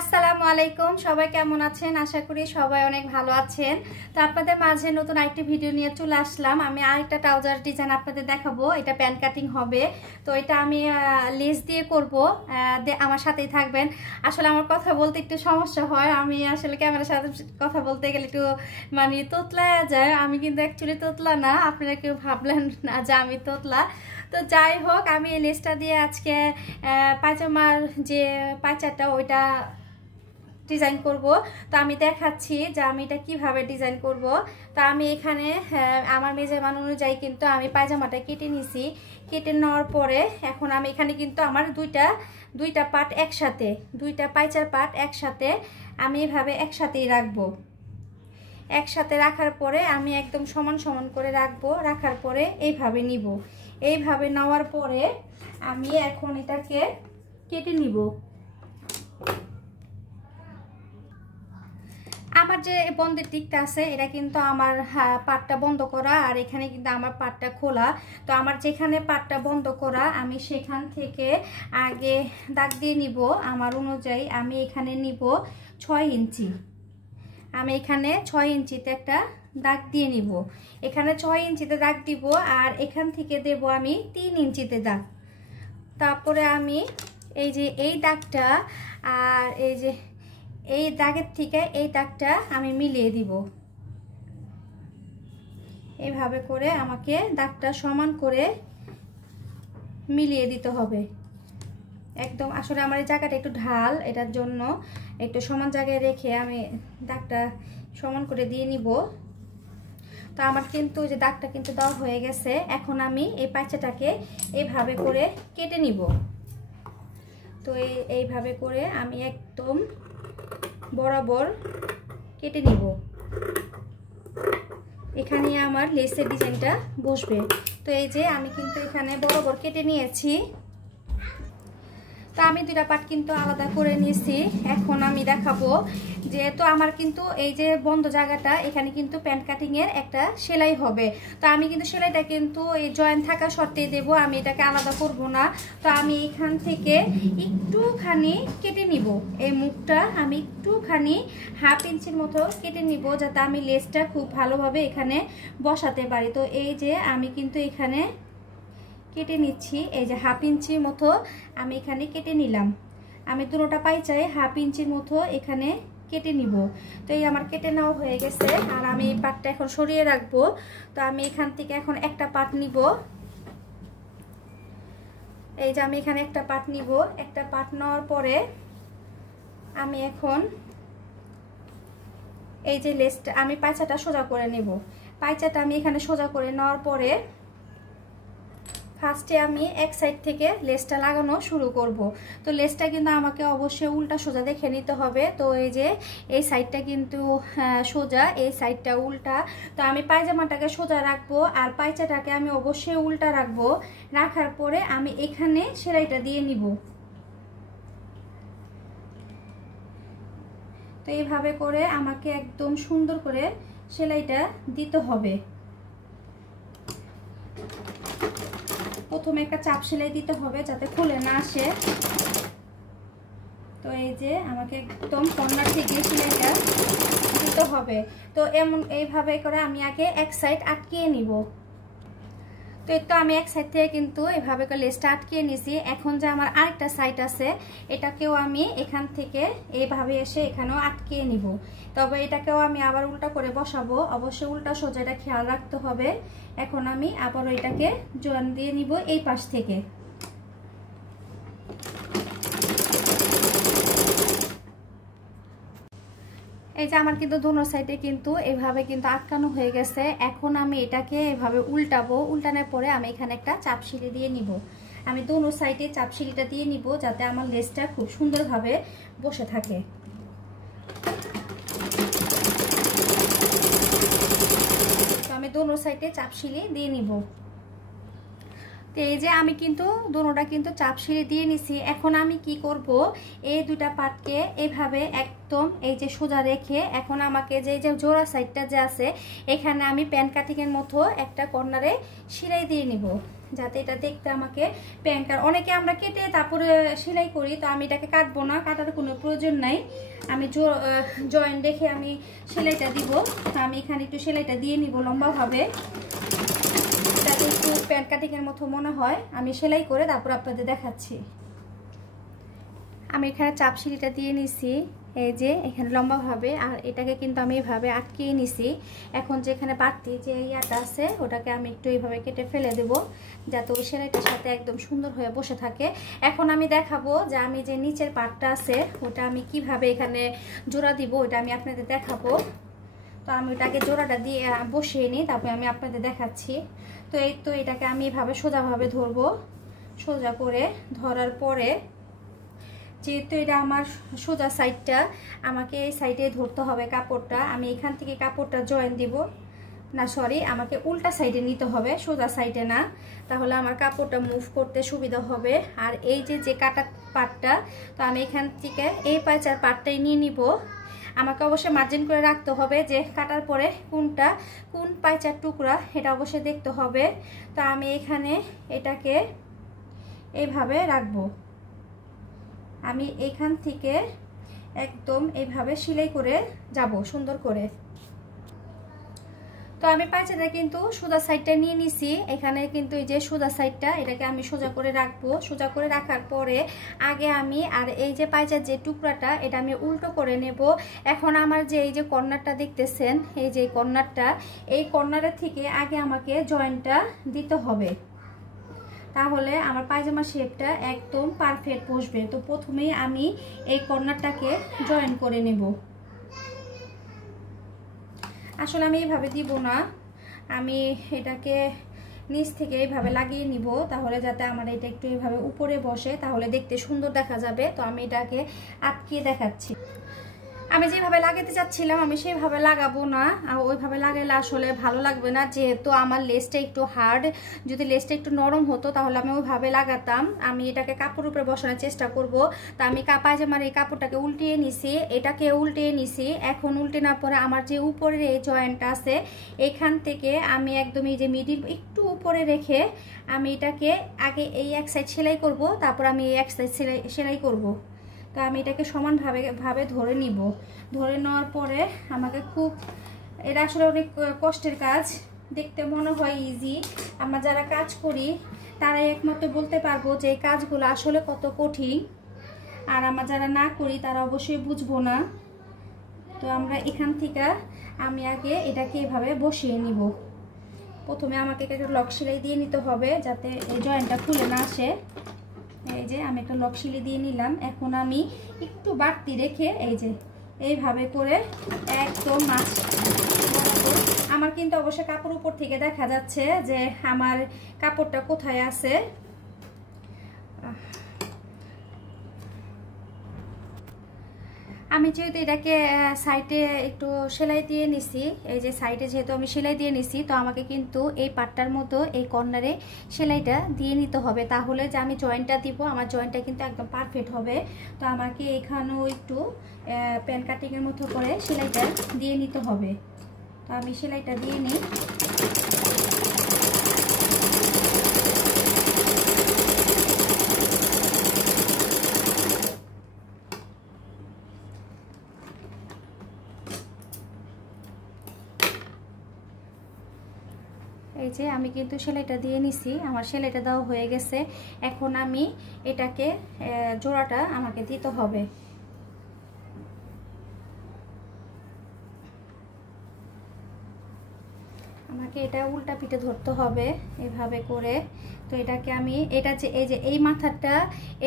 আসসালামু আলাইকুম, সবাই কেমন আছেন? আশা করি সবাই অনেক ভালো আছেন। তো আপনাদের মাঝে নতুন আরেকটি ভিডিও নিয়ে চলে আসলাম। আমি আরেকটা ট্রাউজার ডিজাইন আপনাদের দেখাবো। এটা প্যান্ট কাটিং হবে। তো এটা আমি লেস দিয়ে করব। আমার সাথেই থাকবেন। আসলে আমার কথা বলতে একটু সমস্যা হয়। আমি আসলে ক্যামেরার সাথে কথা বলতে গেলে একটু মানে তোতলা যায়। আমি কিন্তু অ্যাকচুয়ালি তোতলা না, আপনারা কেউ ভাবলেন না যে আমি তোতলা। তো যাই হোক, আমি এই লেসটা দিয়ে আজকে পায়জামার যে পায়চাটা ওইটা ডিজাইন করব। তো আমি দেখাচ্ছি যে আমি এটা কিভাবে ডিজাইন করব। তো আমি এখানে আমার মেজারমেন্ট অনুযায়ী কিন্তু আমি পায়জামাটা কেটে নিছি। কেটে নেওয়ার পরে এখন আমি এখানে কিন্তু আমার দুইটা পার্ট একসাথে, দুইটা পায়চার পার্ট একসাথে আমি এভাবে একসাথেই রাখবো। একসাথে রাখার পরে আমি একদম সমান সমান করে রাখবো। রাখার পরে এইভাবে নিব। এইভাবে নেওয়ার পরে আমি এখন এটাকে কেটে নিব। আমার যে বন্ধের দিকটা আছে এটা কিন্তু আমার পাটটা বন্ধ করা, আর এখানে কিন্তু আমার পাটটা খোলা। তো আমার যেখানে পাটটা বন্ধ করা আমি সেখান থেকে আগে দাগ দিয়ে নিব। আমার অনুযায়ী আমি এখানে নিব 6 ইঞ্চি। আমি এখানে 6 ইঞ্চিতে একটা দাগ দিয়ে নিব। এখানে 6 ইঞ্চিতে দাগ দিব, আর এখান থেকে দেব আমি 3 ইঞ্চিতে দাগ। তারপরে আমি এই যে এই দাগটা আর এই যে এই দাগের থেকে এই দাগটা আমি মিলিয়ে দিব। এইভাবে করে আমাকে দাগটা সমান করে মিলিয়ে দিতে হবে একদম। আসলে আমার এই জায়গাটা একটু ঢাল, এটার জন্য একটু সমান জায়গায় রেখে আমি দাগটা সমান করে দিয়ে নিব। তো আমার কিন্তু যে দাগটা কিন্তু দেওয়া হয়ে গেছে। এখন আমি এই পায়চাটাকে এইভাবে করে কেটে নিব। তো এইভাবে করে আমি একদম বরাবর কেটে নিব। এখানে আমার লেসের ডিজাইনটা বসবে। তো এই যে আমি কিন্তু এখানে বরাবর কেটে নিয়েছি। তো আমি দুইটা পার্ট কিন্তু আলাদা করে নিয়েছি। এখন আমি দেখাবো যেহেতু আমার কিন্তু এই যে বন্ধ জায়গাটা এখানে কিন্তু প্যান্ট কাটিং এর একটা সেলাই হবে। তো আমি কিন্তু সেলাইটা কিন্তু এই জয়েন্ট থাকা সত্ত্বেই দেব, আমি এটাকে আলাদা করব না। তো আমি এখান থেকে একটুখানি কেটে নিব। এই মুখটা আমি একটুখানি 1/2 ইঞ্চির মতো কেটে নিব, যাতে আমি লেসটা খুব ভালোভাবে এখানে বসাতে পারি। তো এই যে আমি কিন্তু এখানে কেটে নিচ্ছি। এই যে 1/2 ইঞ্চির মতো আমি এখানে কেটে নিলাম। আমি দুটোটা পায়চায় 1/2 ইঞ্চির মতো এখানে কেটে নিব। তো এই আমার কেটে নেওয়া হয়ে গেছে, আর আমি এই পাটটা এখন সরিয়ে রাখবো। তো আমি এখান থেকে এখন একটা পাট নিব। এই যে আমি এখানে একটা পাট নিব। একটা পাট নেওয়ার পরে আমি এখন এই যে লেসটা আমি পায়চাটা সোজা করে নেব। পায়চাটা আমি এখানে সোজা করে নেওয়ার পরে ফার্স্টে আমি এক সাইড থেকে লেসটা লাগানো শুরু করব। তো লেসটা কিন্তু আমাকে অবশ্যই উল্টা সোজা দেখে নিতে হবে। তো এই যে এই সাইডটা কিন্তু সোজা, এই সাইডটা উল্টা। তো আমি পায়জামাটাকে সোজা রাখবো, আর পায়চাটাকে আমি অবশ্যই উল্টা রাখবো। রাখার পরে আমি এখানে সেলাইটা দিয়ে নিব। তো এইভাবে করে আমাকে একদম সুন্দর করে সেলাইটা দিতে হবে। প্রথমে একটা চাপ সেলাই দিতে হবে যাতে খুলে না আসে। তো এই যে আমাকে একদম কর্নার থেকে সেলাইটা দিতে হবে। তো এইভাবে করে আমি আগে এক সাইড আটকিয়ে নিব। তো এই তো আমি এক সাইড থেকে কিন্তু এভাবে করে লেসটা আটকিয়ে নিয়েছি। এখন যে আমার আরেকটা সাইড আছে এটাকেও আমি এখান থেকে এইভাবে এসে এখানেও আটকিয়ে নিব। তবে এটাকেও আমি আবার উল্টা করে বসাবো। অবশ্যই উল্টা সোজা এটা খেয়াল রাখতে হবে। এখন আমি আবারও এটাকে জয়েন দিয়ে নিব এই পাশ থেকে। এই যে আমার কিন্তু দোনো সাইডে কিন্তু এভাবে কিন্তু আটকানো হয়ে গেছে। এখন আমি এটাকে এভাবে উল্টাবো। উল্টানোর পরে আমি এখানে একটা চাপ সিঁড়ি দিয়ে নিব। আমি দোনো সাইডে চাপ সিঁড়িটা দিয়ে নিব যাতে আমার লেসটা খুব সুন্দরভাবে বসে থাকে। তো আমি দোনো সাইডে চাপ সিঁড়ি দিয়ে নিব। তো এই যে আমি কিন্তু দোনোটা কিন্তু চাপ সিঁড়ি দিয়ে নিছি। এখন আমি কি করব, এই দুইটা পাটকে এইভাবে একদম এই যে সোজা রেখে এখন আমাকে যে জোড়া সাইডটা যে আছে এখানে আমি প্যান্ট কাটিং এর মতো একটা কর্নারে সেলাই দিয়ে নিব। যাতে এটা দেখতে আমাকে প্যাঙ্কার। অনেকে আমরা কেটে তারপরে সেলাই করি, তো আমি এটাকে কাটবো না, কাটার কোনো প্রয়োজন নাই। আমি জয়েন্ট দেখে আমি সেলাইটা দিব। তো আমি এখানে একটু সেলাইটা দিয়ে নিব লম্বাভাবে, যাতে একটু প্যান্ট কাটিংয়ের মতো মনে হয়। আমি সেলাই করে তারপর আপনাদের দেখাচ্ছি। আমি এখানে চাপ সিঁড়িটা দিয়ে নিছি, এই যে এখানে লম্বাভাবে, আর এটাকে কিন্তু আমি এইভাবে আটকিয়ে নিছি। এখন যেখানে বাড়তি যে ইয়াটা আছে ওটাকে আমি একটু এইভাবে কেটে ফেলে দেব, যাতে ওই সেলাইটার সাথে একদম সুন্দর হয়ে বসে থাকে। এখন আমি দেখাবো যে আমি যে নিচের পার্টটা আছে ওটা আমি কিভাবে এখানে জোড়া দিব, ওটা আমি আপনাদের দেখাবো। তো আমি ওটাকে জোড়াটা দিয়ে বসিয়ে নিই, তারপরে আমি আপনাদের দেখাচ্ছি। তো এই তো এটাকে আমি এভাবে সোজাভাবে ধরবো। সোজা করে ধরার পরে, যেহেতু এটা আমার সোজা সাইডটা, আমাকে এই সাইডে ধরতে হবে কাপড়টা। আমি এখান থেকে কাপড়টা জয়েন দিব না, সরি, আমাকে উল্টা সাইডে নিতে হবে, সোজা সাইডে না, তাহলে আমার কাপড়টা মুভ করতে সুবিধা হবে। আর এই যে কাটা পাটটা, তো আমি এখান থেকে এই পাঁচার পাটটাই নিয়ে নিব। আমাকে অবশ্যই মার্জিন করে রাখতে হবে যে কাটার পরে কোন পাঁচার টুকরা, এটা অবশ্যই দেখতে হবে। তো আমি এখানে এটাকে এইভাবে রাখবো। আমি এখান থেকে একদম এইভাবে সেলাই করে যাব সুন্দর করে। তো আমি পাঁচাটা কিন্তু সোজা সাইডটা নিয়ে নিছি। এখানে কিন্তু এই যে সোজা সাইডটা, এটাকে আমি সোজা করে রাখবো। সোজা করে রাখার পরে আগে আমি আর এই যে পাঁচার যে টুকরাটা, এটা আমি উল্টো করে নেব। এখন আমার যে এই যে কর্নারটা দেখতেছেন, এই যে কর্নারটা, এই কর্নারের থেকে আগে আমাকে জয়েন্টটা দিতে হবে, তাহলে আমার পায়জামার শেপটা একদম পারফেক্ট বসবে। তো প্রথমেই আমি এই কর্নারটাকে জয়েন করে নেব। আসলে আমি এইভাবে দিব না, আমি এটাকে নিচ থেকে এইভাবে লাগিয়ে নিব, তাহলে যাতে আমার এটা একটু এইভাবে উপরে বসে, তাহলে দেখতে সুন্দর দেখা যাবে। তো আমি এটাকে আটকিয়ে দেখাচ্ছি। আমি যেভাবে লাগাতে চাচ্ছিলাম আমি সেইভাবে লাগাবো না, ওইভাবে লাগাইলে আসলে ভালো লাগবে না, যেহেতু আমার লেসটা একটু হার্ড। যদি লেসটা একটু নরম হতো তাহলে আমি ওইভাবে লাগাতাম। আমি এটাকে কাপড়ের উপরে বসানোর চেষ্টা করব। তা আমি পায়জামার এই কাপড়টাকে উল্টিয়ে নিছি, এটাকে উল্টিয়ে নিছি। এখন উল্টে নেওয়ার পরে আমার যে উপরের এই জয়েন্টটা আছে, এখান থেকে আমি একদম এই যে মিডিল একটু উপরে রেখে আমি এটাকে আগে এই এক সাইড সেলাই করব, তারপর আমি এই এক সাইড সেলাই করব। তো আমি এটাকে সমানভাবে ধরে নিব। ধরে নেওয়ার পরে আমাকে এটা আসলে অনেক কষ্টের কাজ, দেখতে মনে হয় ইজি, আমরা যারা কাজ করি তারাই একমাত্র বলতে পারবো যে এই কাজগুলো আসলে কত কঠিন। আর আমরা যারা না করি তারা অবশ্যই বুঝবো না। তো আমরা এখান থেকে আমি আগে এটাকে এভাবে বসিয়ে নিব। প্রথমে আমাকে একটা লক সেলাই দিয়ে নিতে হবে, যাতে এই জয়েন্টটা খুলে না আসে। এই যে আমি একটা লক সেলাই দিয়ে নিলাম। এখন আমি একটু বাড়তি রেখে এই যে এইভাবে করে একদম মাছ, আমার কিন্তু অবশ্যই কাপড় উপর থেকে দেখা যাচ্ছে যে আমার কাপড়টা কোথায় আছে। আমি যেহেতু এটাকে সাইডে একটু সেলাই দিয়ে নিছি, এই যে সাইডে যেহেতু আমি সেলাই দিয়ে নিছি, তো আমাকে কিন্তু এই পাটটার মতো এই কর্নারে সেলাইটা দিয়ে নিতে হবে, তাহলে যে আমি জয়েন্টটা দিব আমার জয়েন্টটা কিন্তু একদম পারফেক্ট হবে। তো আমাকে এখানেও একটু প্যান কাটিংয়ের মতো করে সেলাইটা দিয়ে নিতে হবে। তো আমি সেলাইটা দিয়ে নিই। এই যে আমি কিন্তু সেলাইটা দিয়ে নিছি, আমার সেলাইটা দেওয়া হয়ে গেছে। এখন আমি এটাকে জোড়াটা আমাকে দিতে হবে। আমাকে এটা উল্টা পিঠে ধরতে হবে এভাবে করে। তো এটাকে আমি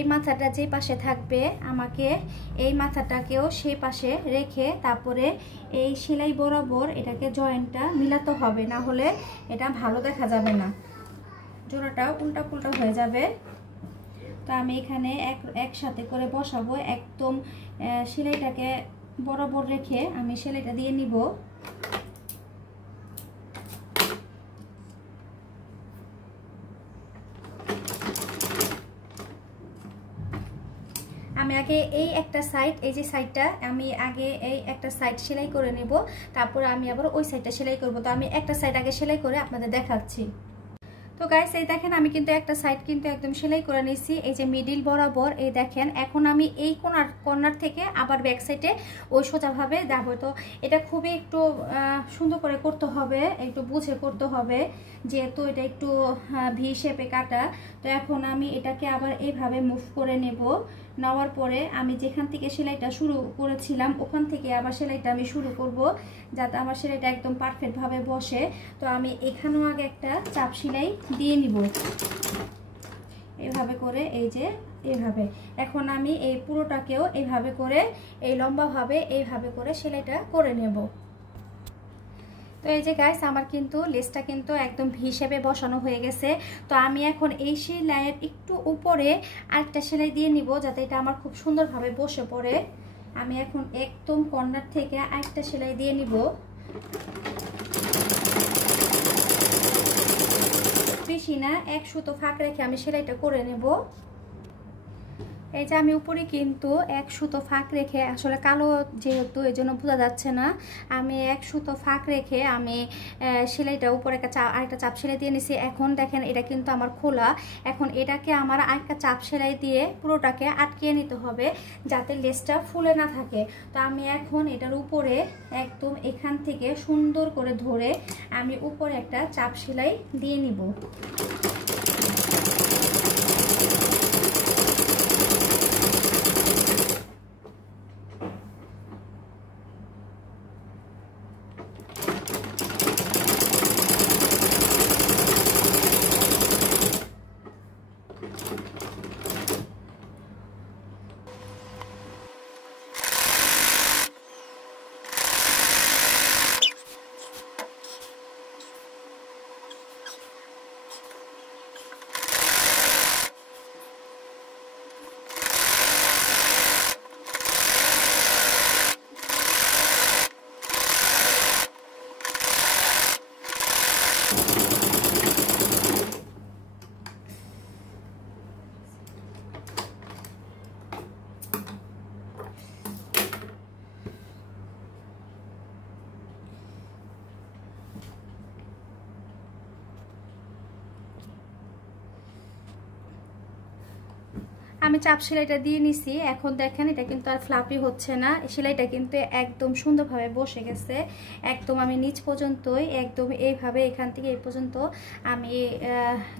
এই মাথাটা যে পাশে থাকবে, আমাকে এই মাথাটাকেও সেই পাশে রেখে তারপরে এই সেলাই বরাবর এটাকে জয়েন্টটা মিলাতে হবে, না হলে এটা ভালো দেখা যাবে না, জোড়াটা উল্টা পুল্টা হয়ে যাবে। তো আমি এখানে একসাথে করে বসাবো, একদম সেলাইটাকে বরাবর রেখে আমি সেলাইটা দিয়ে নিব। আমি আগে এই একটা সাইড, এই যে সাইডটা আমি আগে এই একটা সাইড সেলাই করে নেব, তারপর আমি আবার ওই সাইডটা সেলাই করব। তো আমি একটা সাইড আগে সেলাই করে আপনাদের দেখাচ্ছি। তো তো গাইস এই দেখেন আমি কিন্তু একটা সাইড কিন্তু একদম সেলাই করে নিয়েছি, এই যে মিডিল বরাবর। এই দেখেন এখন আমি এই কর্নার থেকে আবার ব্যাক সাইডে ওই সোজাভাবে দেবো। তো এটা খুবই একটু সুন্দর করে করতে হবে, একটু বুঝে করতে হবে, যেহেতু এটা একটু ভি শেপে কাটা। তো এখন আমি এটাকে আবার এইভাবে মুভ করে নেব। নেওয়ার পরে আমি যেখান থেকে সেলাইটা শুরু করেছিলাম ওখান থেকে আবার সেলাইটা আমি শুরু করব, যাতে আমার সেলাইটা একদম পারফেক্টভাবে বসে। তো আমি এখানেও আগে একটা চাপ সেলাই দিয়ে নিব এভাবে করে, এই যে এইভাবে। এখন আমি এই পুরোটাকেও এইভাবে করে এই লম্বাভাবে এইভাবে করে সেলাইটা করে নেব। তো এই যে গাইস আমার কিন্তু লেসটা কিন্তু একদম ভি শেপে বসানো হয়ে গেছে। তো আমি এখন এই সেলাইয়ের একটু উপরে আরেকটা সেলাই দিয়ে নিব, যাতে এটা আমার খুব সুন্দরভাবে বসে পড়ে। আমি এখন একদম কর্নার থেকে আরেকটা সেলাই দিয়ে নিব। বেশি না, এক সুতো ফাঁক রেখে আমি সেলাইটা করে নেব। এই যে আমি উপরে কিন্তু এক সুতো ফাঁক রেখে, আসলে কালো যেহেতু এই জন্য বোঝা যাচ্ছে না, আমি এক সুতো ফাঁক রেখে আমি সেলাইটা উপরে আরেকটা চাপ সেলাই দিয়ে নিছি। এখন দেখেন এটা কিন্তু আমার খোলা, এখন এটাকে আমার আরেকটা চাপ সেলাই দিয়ে পুরোটাকে আটকিয়ে নিতে হবে, যাতে লেসটা ফুলে না থাকে। তো আমি এখন এটার উপরে একদম এখান থেকে সুন্দর করে ধরে আমি উপরে একটা চাপ সেলাই দিয়ে নিব। আমি চাপ সেলাইটা দিয়ে নিছি। এখন দেখেন এটা কিন্তু আর ফ্লাপি হচ্ছে না, সেলাইটা কিন্তু একদম সুন্দরভাবে বসে গেছে। একদম আমি নিচ পর্যন্তই একদম এইভাবে এখান থেকে এই পর্যন্ত আমি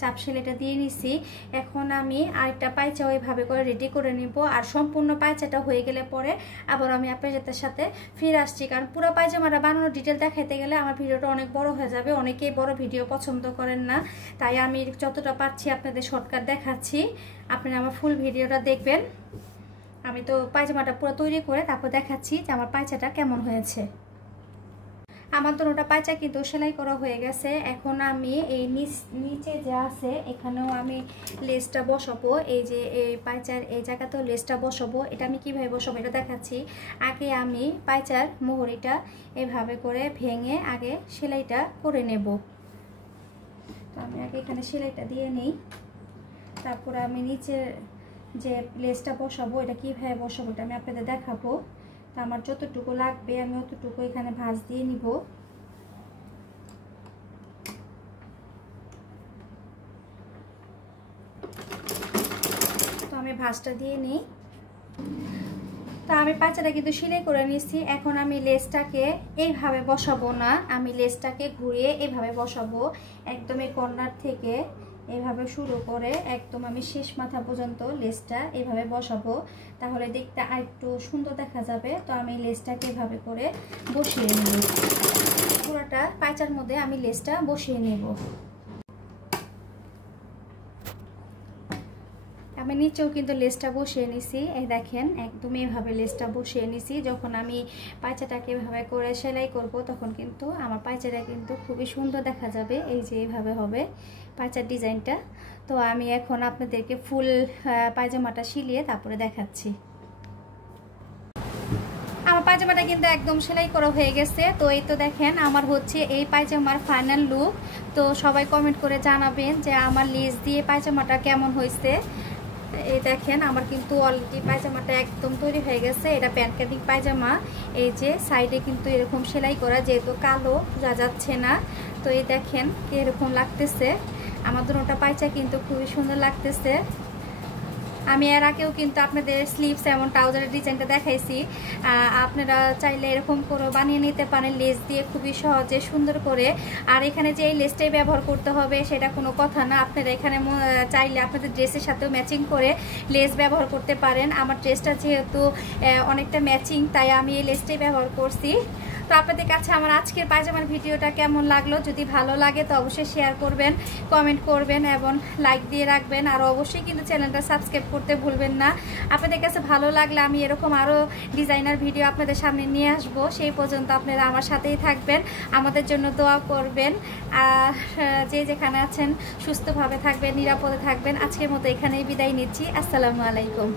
চাপ সেলাইটা দিয়ে নিছি। এখন আমি আরেকটা পায়চা ওইভাবে করে রেডি করে নিব, আর সম্পূর্ণ পায়চাটা হয়ে গেলে পরে আবার আমি আপনাদের সাথে ফিরে আসছি, কারণ পুরো পায়জামাটা বানানোর ডিটেল দেখাইতে গেলে আমার ভিডিওটা অনেক বড় হয়ে যাবে। অনেকেই বড় ভিডিও পছন্দ করেন না, তাই আমি যতটা পারছি আপনাদের শর্টকাট দেখাচ্ছি, আপনারা আমার ফুল ভিডিওটা দেখবেন। আমি তো পায়জামাটা পুরো তৈরি করে তারপর দেখাচ্ছি যে আমার পায়চাটা কেমন হয়েছে। আমার দুটোটা পায়চা কিন্তু সেলাই করা হয়ে গেছে। এখন আমি এই নিচে যা আছে এখানেও আমি লেসটা বসাবো। এই যে এই পায়চার এই জায়গাতেও লেসটা বসাবো। এটা আমি কিভাবে বসাবো এটা দেখাচ্ছি। আগে আমি পায়চার মোহরিটা এভাবে করে ভেঙে আগে সেলাইটা করে নেব। তো আমি আগে এখানে সেলাইটা দিয়ে নিই, তারপরে আমি নিচে যে লেসটা বসাবো এটা কীভাবে বসাবো এটা আমি আপনাদের দেখাবো। তো আমার যতটুকু লাগবে আমি অতটুকু এখানে ভাঁজ দিয়ে নিব। তো আমি ভাঁজটা দিয়ে নিই। তো আমি পায়চাটা কিন্তু সেলাই করে নিয়েছি। এখন আমি লেসটাকে এইভাবে বসাবো না, আমি লেসটাকে ঘুরিয়ে এইভাবে বসাবো। একদম এই কর্নার থেকে এভাবে শুরু করে একদম আমি শেষ মাথা পর্যন্ত লেসটা এভাবে বসাবো, তাহলে দেখতে আরেকটু সুন্দর দেখা যাবে। তো আমি লেসটাকে এভাবে করে বসিয়ে নেব, পুরোটা পায়চার মধ্যে আমি লেসটা বসিয়ে নেব। আমি নিচেও কিন্তু লেসটা বসিয়ে নিছি, এই দেখেন একদম এভাবে লেসটা বসিয়ে নিছি। যখন আমি পায়চাটাকে এভাবে করে সেলাই করব তখন কিন্তু আমার পায়চাটা কিন্তু খুবই সুন্দর দেখা যাবে। এই যে এইভাবে হবে পায়চার ডিজাইনটা। তো আমি এখন আপনাদেরকে ফুল পায়জামাটা সিলিয়ে তারপরে দেখাচ্ছি। আমার পায়জামাটা কিন্তু একদম সেলাই করা হয়ে গেছে। তো এই তো দেখেন আমার হচ্ছে এই পায়জামার ফাইনাল লুক। তো সবাই কমেন্ট করে জানাবেন যে আমার লেস দিয়ে পায়জামাটা কেমন হয়েছে। এই দেখেন আমার কিন্তু অলরেডি পায়জামাটা একদম তৈরি হয়ে গেছে। এটা প্যান্ট কাটিং পায়জামা। এই যে সাইডে কিন্তু এরকম সেলাই করা, যেহেতু কালো বোঝা যাচ্ছে না। তো এই দেখেন এরকম লাগতেছে। আমার দুটোটা পাইচা কিন্তু খুবই সুন্দর লাগতেছে। আমি এর আগেও কিন্তু আপনাদের স্লিভস এমন ট্রাউজারের ডিজাইনটা দেখাইছি, আপনারা চাইলে এরকম করে বানিয়ে নিতে পারেন লেস দিয়ে খুবই সহজে সুন্দর করে। আর এখানে যে এই লেসটাই ব্যবহার করতে হবে সেটা কোনো কথা না, আপনারা এখানে চাইলে আপনাদের ড্রেসের সাথেও ম্যাচিং করে লেস ব্যবহার করতে পারেন। আমার ড্রেসটা যেহেতু অনেকটা ম্যাচিং তাই আমি এই লেসটাই ব্যবহার করছি। তো আপনাদের কাছে আমার আজকের পায়জামার ভিডিওটা কেমন লাগলো, যদি ভালো লাগে তো অবশ্যই শেয়ার করবেন, কমেন্ট করবেন এবং লাইক দিয়ে রাখবেন। আর অবশ্যই কিন্তু চ্যানেলটা সাবস্ক্রাইব করতে ভুলবেন না। আপনাদের কাছে ভালো লাগলে আমি এরকম আরও ডিজাইনার ভিডিও আপনাদের সামনে নিয়ে আসব। সেই পর্যন্ত আপনারা আমার সাথেই থাকবেন, আমাদের জন্য দোয়া করবেন। আর যে যেখানে আছেন সুস্থভাবে থাকবেন, নিরাপদে থাকবেন। আজকের মতো এখানেই বিদায় নিচ্ছি। আসসালামু আলাইকুম।